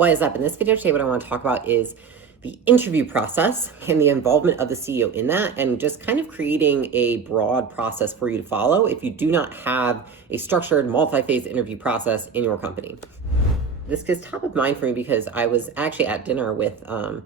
Why is up? In this video today, what I want to talk about is the interview process and the involvement of the CEO in that, and just kind of creating a broad process for you to follow if you do not have a structured multi-phase interview process in your company. This is top of mind for me because I was actually at dinner with a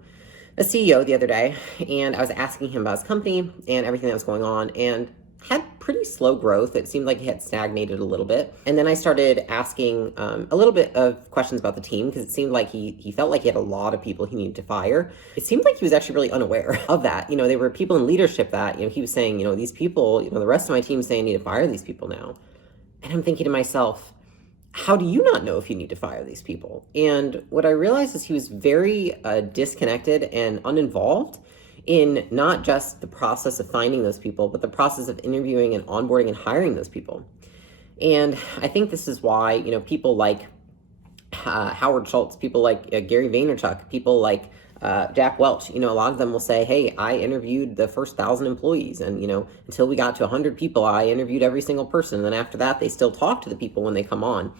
CEO the other day, and I was asking him about his company and everything that was going on, and had pretty slow growth. It seemed like it had stagnated a little bit. And then I started asking a little bit of questions about the team because it seemed like he felt like he had a lot of people he needed to fire. It seemed like he was actually really unaware of that. You know, there were people in leadership that, he was saying, these people, the rest of my team saying I need to fire these people now. And I'm thinking to myself, how do you not know if you need to fire these people? And what I realized is he was very disconnected and uninvolved in not just the process of finding those people, but the process of interviewing and onboarding and hiring those people. And I think this is why, people like Howard Schultz, people like Gary Vaynerchuk, people like Jack Welch, a lot of them will say, hey, I interviewed the first 1,000 employees. And, until we got to 100 people, I interviewed every single person. And then after that, they still talk to the people when they come on.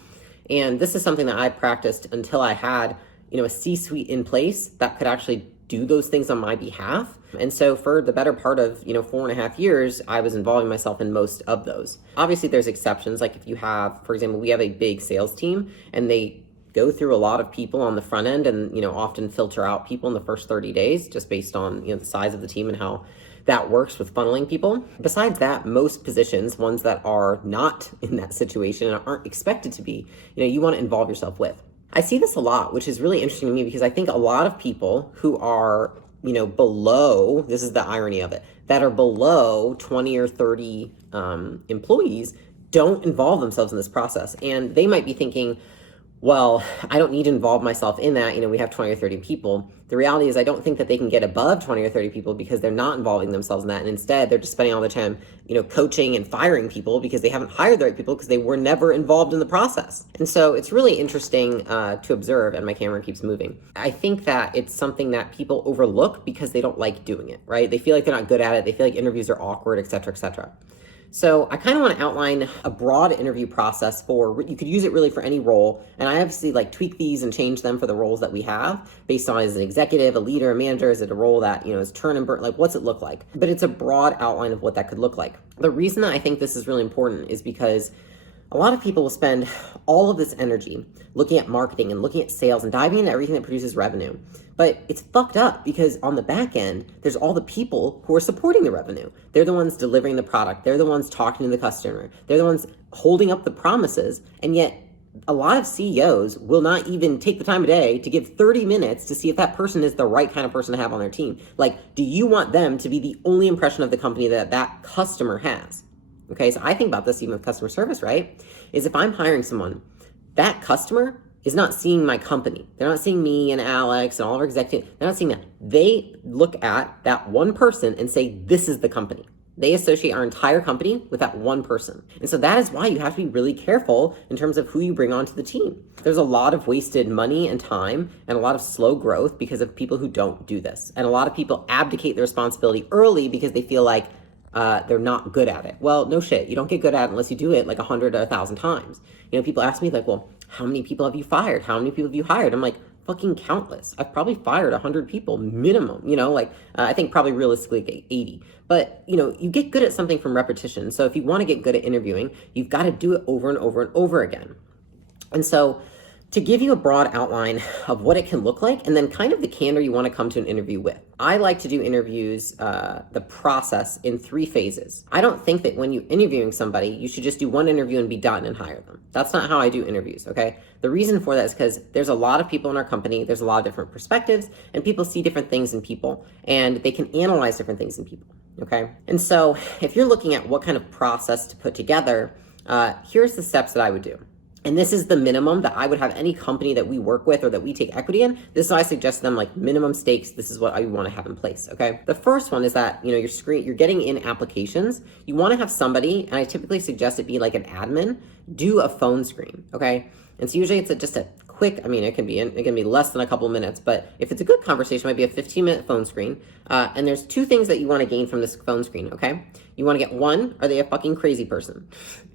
And this is something that I practiced until I had, a C-suite in place that could actually do those things on my behalf. And so for the better part of, 4.5 years, I was involving myself in most of those. Obviously, there's exceptions. Like if you have, for example, we have a big sales team and they go through a lot of people on the front end and, often filter out people in the first 30 days just based on, the size of the team and how that works with funneling people. Besides that, most positions, ones that are not in that situation and aren't expected to be, you want to involve yourself with. I see this a lot, which is really interesting to me because I think a lot of people who are, below, this is the irony of it, that are below 20 or 30 employees don't involve themselves in this process. And they might be thinking, well, I don't need to involve myself in that. We have 20 or 30 people. The reality is I don't think that they can get above 20 or 30 people because they're not involving themselves in that. And instead, they're just spending all the time, coaching and firing people because they haven't hired the right people because they were never involved in the process. And so it's really interesting to observe, and my camera keeps moving. I think that it's something that people overlook because they don't like doing it, right? They feel like they're not good at it. They feel like interviews are awkward, et cetera, et cetera. So I kind of want to outline a broad interview process you could use it really for any role. And I obviously tweak these and change them for the roles that we have based on as an executive, a leader, a manager. Is it a role that, is turn and burn? What's it look like? But it's a broad outline of what that could look like. The reason that I think this is really important is because a lot of people will spend all of this energy looking at marketing and looking at sales and diving into everything that produces revenue. But it's fucked up because on the back end, there's all the people who are supporting the revenue. They're the ones delivering the product. They're the ones talking to the customer. They're the ones holding up the promises. And yet a lot of CEOs will not even take the time of day to give 30 minutes to see if that person is the right kind of person to have on their team. Do you want them to be the only impression of the company that that customer has? Okay, so I think about this even with customer service, right? Is if I'm hiring someone, that customer is not seeing my company. They're not seeing me and Alex and all of our executives. They're not seeing that. They look at that one person and say, this is the company. They associate our entire company with that one person. And so that is why you have to be really careful in terms of who you bring onto the team. There's a lot of wasted money and time and a lot of slow growth because of people who don't do this. And a lot of people abdicate their responsibility early because they feel like they're not good at it. Well, no shit. You don't get good at it unless you do it 100 or 1,000 times. People ask me well, how many people have you fired? How many people have you hired? I'm like, fucking countless. I've probably fired 100 people minimum, I think probably realistically 80. But, you get good at something from repetition. So if you want to get good at interviewing, you've got to do it over and over and over again. And so to give you a broad outline of what it can look like and then kind of the candor you want to come to an interview with. I like to do interviews, the process in 3 phases. I don't think that when you're interviewing somebody, you should just do one interview and be done and hire them. That's not how I do interviews, okay? The reason for that is because there's a lot of people in our company, there's a lot of different perspectives, and people see different things in people, and they can analyze different things in people, okay? And so if you're looking at what kind of process to put together, here's the steps that I would do. And this is the minimum that I would have any company that we work with or that we take equity in. This is why I suggest them minimum stakes. This is what I want to have in place, okay? The first one is that, you're getting in applications. You want to have somebody, and I typically suggest it be an admin, do a phone screen, okay? And so usually it's just a quick, it can be less than a couple of minutes, but if it's a good conversation, it might be a 15-minute phone screen. And there's 2 things that you want to gain from this phone screen, okay? You want to get one, are they a fucking crazy person?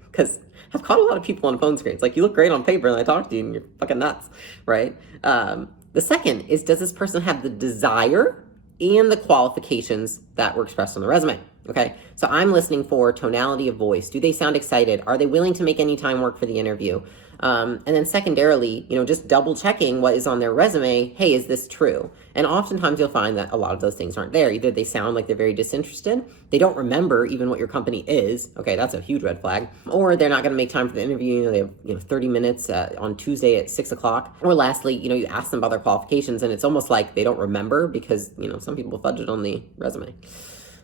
Because I've caught a lot of people on phone screens. Like, you look great on paper, and I talk to you, and you're fucking nuts, right? The second is, does this person have the desire and the qualifications that were expressed on the resume? Okay, so I'm listening for tonality of voice. Do they sound excited? Are they willing to make any time work for the interview? And then secondarily, just double checking what is on their resume. Hey, is this true? And oftentimes you'll find that a lot of those things aren't there. Either they sound like they're very disinterested, they don't remember even what your company is. Okay, that's a huge red flag. Or they're not going to make time for the interview. They have 30 minutes on Tuesday at 6 o'clock. Or lastly, you ask them about their qualifications, and it's almost like they don't remember because some people fudge it on the resume.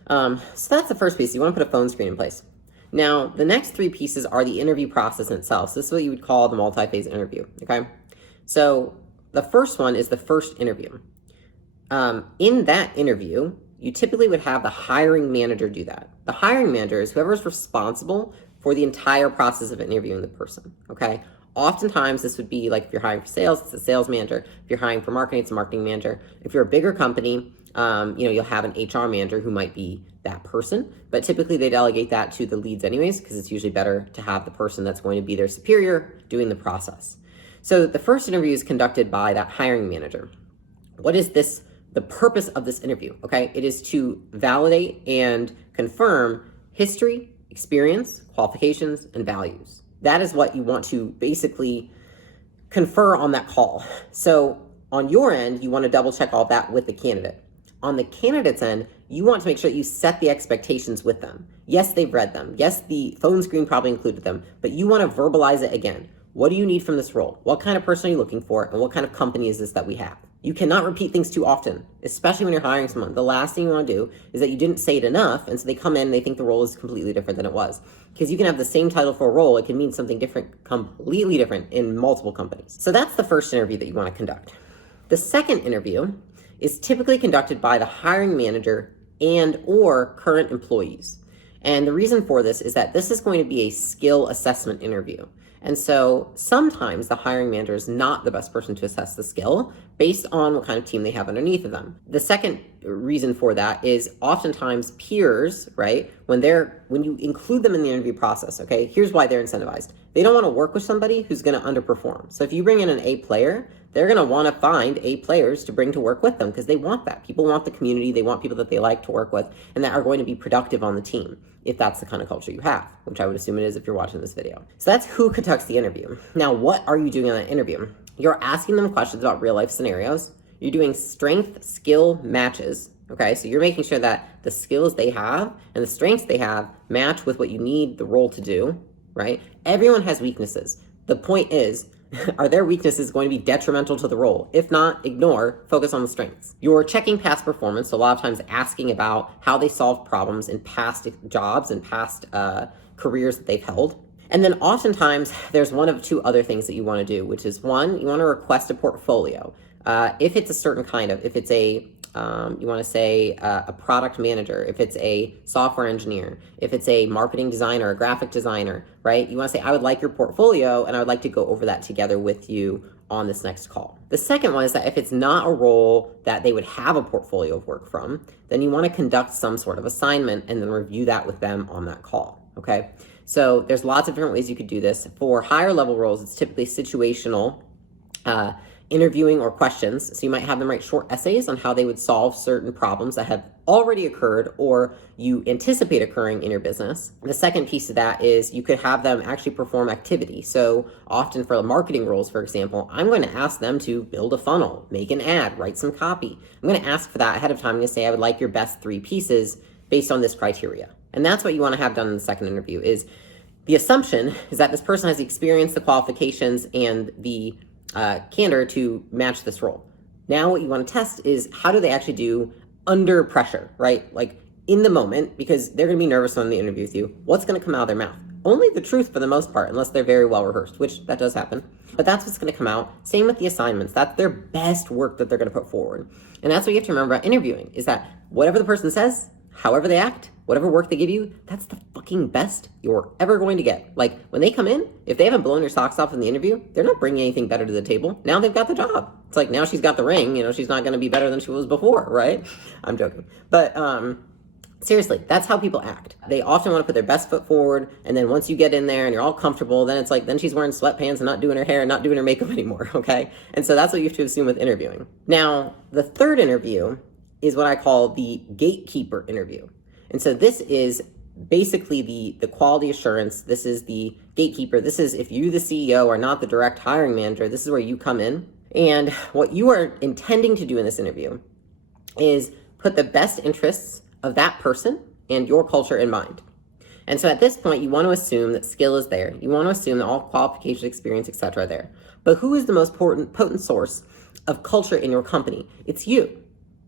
So that's the first piece. You want to put a phone screen in place. Now, the next three pieces are the interview process itself. So this is what you would call the multi-phase interview, okay? So the first one is the first interview. In that interview, you typically would have the hiring manager do that. The hiring manager is whoever is responsible for the entire process of interviewing the person, okay? Oftentimes, this would be like if you're hiring for sales, it's a sales manager. If you're hiring for marketing, it's a marketing manager. If you're a bigger company, you'll have an HR manager who might be that person, but typically they delegate that to the leads anyways, because it's usually better to have the person that's going to be their superior doing the process. So the first interview is conducted by that hiring manager. What is the purpose of this interview? Okay, it is to validate and confirm history, experience, qualifications, and values. That is what you want to basically confer on that call. So on your end, you want to double check all of that with the candidate. On the candidate's end, you want to make sure that you set the expectations with them. Yes, they've read them. Yes, the phone screen probably included them, but you want to verbalize it again. What do you need from this role? What kind of person are you looking for? And what kind of company is this that we have? You cannot repeat things too often, especially when you're hiring someone. The last thing you want to do is that you didn't say it enough, and so they come in and they think the role is completely different than it was. Because you can have the same title for a role, it can mean something different, completely different in multiple companies. So that's the first interview that you want to conduct. The second interview is typically conducted by the hiring manager and or current employees. And the reason for this is that this is going to be a skill assessment interview. And so sometimes the hiring manager is not the best person to assess the skill based on what kind of team they have underneath of them. The second reason for that is oftentimes peers, right? When you include them in the interview process, okay, here's why they're incentivized. They don't want to work with somebody who's going to underperform. So if you bring in an A player, they're going to want to find A players to bring to work with them because they want that. People want the community. They want people that they like to work with and that are going to be productive on the team, if that's the kind of culture you have, which I would assume it is if you're watching this video. So that's who conducts the interview. Now, what are you doing in that interview? You're asking them questions about real life scenarios. You're doing strength skill matches. Okay, so you're making sure that the skills they have and the strengths they have match with what you need the role to do, right? Everyone has weaknesses. The point is, are their weaknesses going to be detrimental to the role? If not, ignore, focus on the strengths. You're checking past performance, so a lot of times asking about how they solve problems in past jobs and past careers that they've held. And then oftentimes there's one of two other things that you want to do, which is one, you want to request a portfolio. If it's a certain kind of, if it's a you want to say a product manager, if it's a software engineer, if it's a marketing designer, a graphic designer, right? You want to say, I would like your portfolio and I would like to go over that together with you on this next call. The second one is that if it's not a role that they would have a portfolio of work from, then you want to conduct some sort of assignment and then review that with them on that call, okay? So there's lots of different ways you could do this. For higher level roles, it's typically situational interviewing or questions. So you might have them write short essays on how they would solve certain problems that have already occurred or you anticipate occurring in your business. The second piece of that is you could have them actually perform activity. So often for marketing roles, for example, I'm going to ask them to build a funnel, make an ad, write some copy. I'm going to ask for that ahead of time. I'm going to say, I would like your best 3 pieces based on this criteria. And that's what you want to have done in the second interview. Is the assumption is that this person has the experience, the qualifications, and the candor to match this role. Now what you want to test is how do they actually do under pressure, right? Like in the moment, because they're going to be nervous on the interview with you. What's going to come out of their mouth? Only the truth for the most part, unless they're very well rehearsed, which that does happen. But that's what's going to come out. Same with the assignments. That's their best work that they're going to put forward. And that's what you have to remember about interviewing, is that whatever the person says, however they act, whatever work they give you, that's the fucking best you're ever going to get. Like when they come in, if they haven't blown your socks off in the interview, they're not bringing anything better to the table. Now they've got the job. It's like now she's got the ring, she's not going to be better than she was before, right? I'm joking. But Seriously, that's how people act. They often want to put their best foot forward, and then once you get in there and you're all comfortable, then it's like, then she's wearing sweatpants and not doing her hair and not doing her makeup anymore, okay? And so that's what you have to assume with interviewing. Now, the third interview is what I call the gatekeeper interview. And so this is basically the quality assurance. This is the gatekeeper. This is if you, the CEO, are not the direct hiring manager, this is where you come in. And what you are intending to do in this interview is put the best interests of that person and your culture in mind. And so at this point, you want to assume that skill is there. You want to assume that all qualifications, experience, etc. are there. But who is the most potent source of culture in your company? It's you.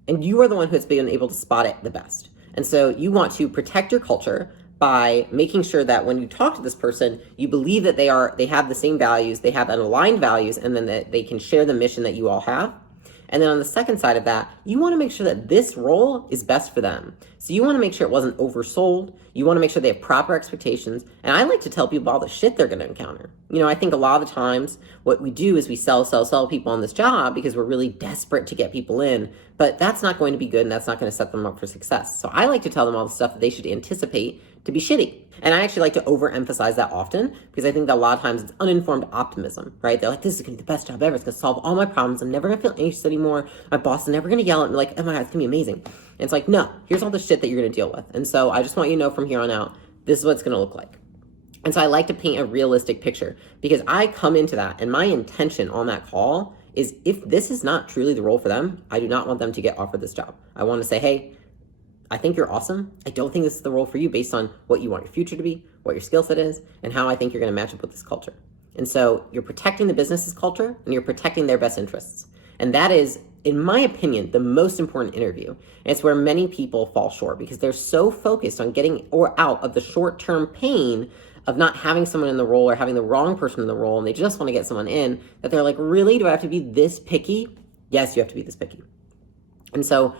And you are the one who's been able to spot it the best. And so you want to protect your culture by making sure that when you talk to this person, you believe that they have the same values, they have an aligned values, and then that they can share the mission that you all have. And then on the second side of that, you want to make sure that this role is best for them. So you want to make sure it wasn't oversold. You want to make sure they have proper expectations. And I like to tell people all the shit they're going to encounter. You know, I think a lot of the times what we do is we sell people on this job because we're really desperate to get people in. But that's not going to be good, and that's not going to set them up for success. So I like to tell them all the stuff that they should anticipate to be shitty. And I actually like to overemphasize that often because I think that a lot of times it's uninformed optimism, right? They're like, this is going to be the best job ever. It's going to solve all my problems. I'm never going to feel anxious anymore. My boss is never going to yell at me like, oh my God, it's going to be amazing. And it's like, no, here's all the shit that you're going to deal with. And so I just want you to know from here on out, this is what it's going to look like. And so I like to paint a realistic picture because I come into that and my intention on that call is if this is not truly the role for them, I do not want them to get offered this job. I want to say, hey, I think you're awesome. I don't think this is the role for you based on what you want your future to be, what your skill set is, and how I think you're going to match up with this culture. And so you're protecting the business's culture and you're protecting their best interests. And that is, in my opinion, the most important interview. And it's where many people fall short because they're so focused on getting out of the short-term pain of not having someone in the role or having the wrong person in the role, and they just want to get someone in, that they're like, really, do I have to be this picky? Yes, you have to be this picky. And so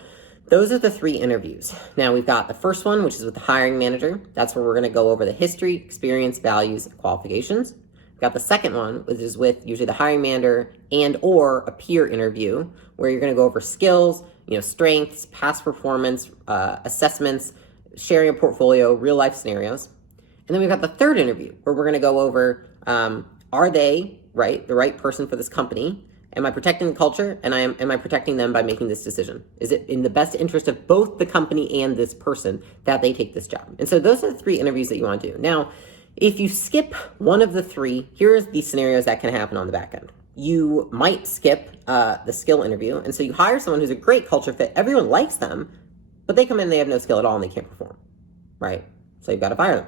those are the 3 interviews. Now we've got the first one, which is with the hiring manager. That's where we're going to go over the history, experience, values, qualifications. We've got the second one, which is with usually the hiring manager and or a peer interview, where you're going to go over skills, strengths, past performance, assessments, sharing a portfolio, real life scenarios. And then we've got the third interview, where we're going to go over, are they the right person for this company? Am I protecting the culture, and am I protecting them by making this decision? Is it in the best interest of both the company and this person that they take this job? And so those are the 3 interviews that you want to do. Now, if you skip one of the 3, here's the scenarios that can happen on the back end. You might skip the skill interview, and so you hire someone who's a great culture fit. Everyone likes them, but they come in and they have no skill at all and they can't perform, right? So you've got to fire them.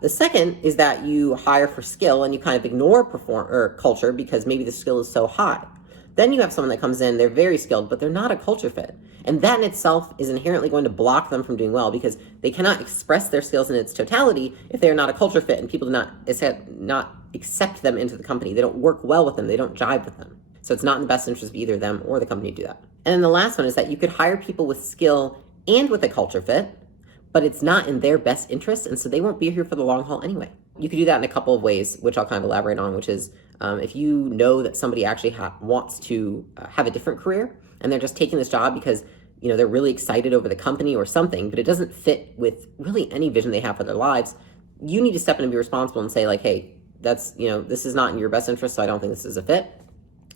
The second is that you hire for skill and you kind of ignore culture because maybe the skill is so high. Then you have someone that comes in, they're very skilled, but they're not a culture fit. And that in itself is inherently going to block them from doing well because they cannot express their skills in its totality if they're not a culture fit and people do not accept them into the company. They don't work well with them. They don't jive with them. So it's not in the best interest of either them or the company to do that. And then the last one is that you could hire people with skill and with a culture fit, but it's not in their best interest, and so they won't be here for the long haul anyway. You could do that in a couple of ways, which I'll kind of elaborate on, which is if you know that somebody actually wants to have a different career, and they're just taking this job because they're really excited over the company or something, but it doesn't fit with really any vision they have for their lives, you need to step in and be responsible and say like, hey, that's, this is not in your best interest, so I don't think this is a fit.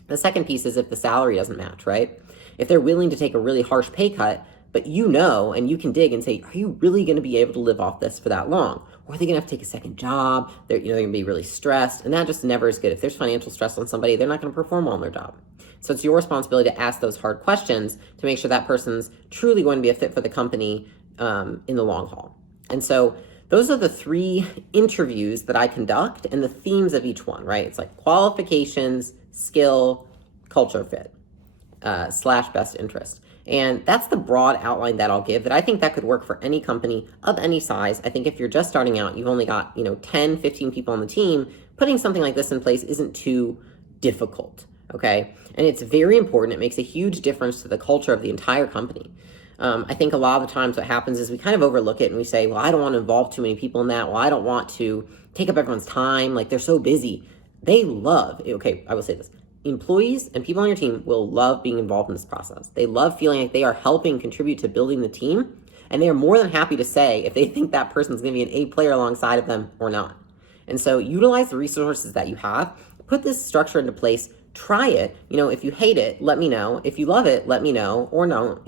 The second piece is if the salary doesn't match, right? If they're willing to take a really harsh pay cut, but and you can dig and say, are you really going to be able to live off this for that long? Or are they going to have to take a second job? They're going to be really stressed, and that just never is good. If there's financial stress on somebody, they're not going to perform well in their job. So it's your responsibility to ask those hard questions to make sure that person's truly going to be a fit for the company in the long haul. And so those are the 3 interviews that I conduct and the themes of each one, right? It's like qualifications, skill, culture fit, / best interest. And that's the broad outline that I'll give that I think that could work for any company of any size. I think if you're just starting out, you've only got, 10, 15 people on the team, putting something like this in place isn't too difficult, okay? And it's very important. It makes a huge difference to the culture of the entire company. I think a lot of the times what happens is we kind of overlook it and we say, well, I don't want to involve too many people in that. Well, I don't want to take up everyone's time. Like, they're so busy. They love, okay, I will say this. Employees and people on your team will love being involved in this process. They love feeling like they are helping contribute to building the team. And they are more than happy to say if they think that person's going to be an A player alongside of them or not. And so utilize the resources that you have, put this structure into place, try it. If you hate it, let me know. If you love it, let me know, or no,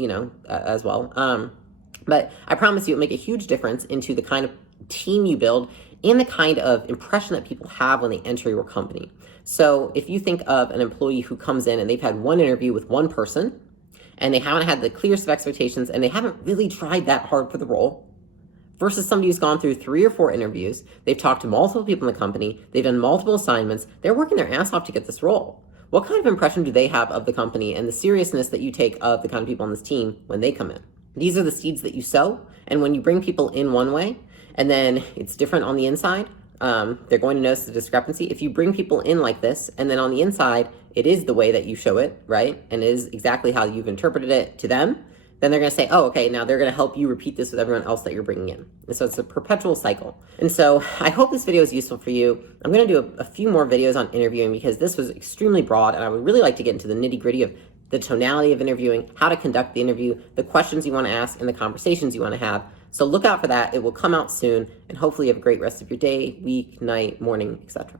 as well. But I promise you, it'll make a huge difference into the kind of team you build and the kind of impression that people have when they enter your company. So if you think of an employee who comes in and they've had one interview with one person and they haven't had the clearest of expectations and they haven't really tried that hard for the role, versus somebody who's gone through 3 or 4 interviews, they've talked to multiple people in the company, they've done multiple assignments, they're working their ass off to get this role. What kind of impression do they have of the company and the seriousness that you take of the kind of people on this team when they come in? These are the seeds that you sow, and when you bring people in one way, and then it's different on the inside, they're going to notice the discrepancy. If you bring people in like this, and then on the inside, it is the way that you show it, right? And it is exactly how you've interpreted it to them, then they're going to say, oh, okay, now they're going to help you repeat this with everyone else that you're bringing in. And so it's a perpetual cycle. And so I hope this video is useful for you. I'm going to do a few more videos on interviewing because this was extremely broad, and I would really like to get into the nitty-gritty of the tonality of interviewing, how to conduct the interview, the questions you want to ask, and the conversations you want to have. So look out for that. It will come out soon, and hopefully you have a great rest of your day, week, night, morning, etc.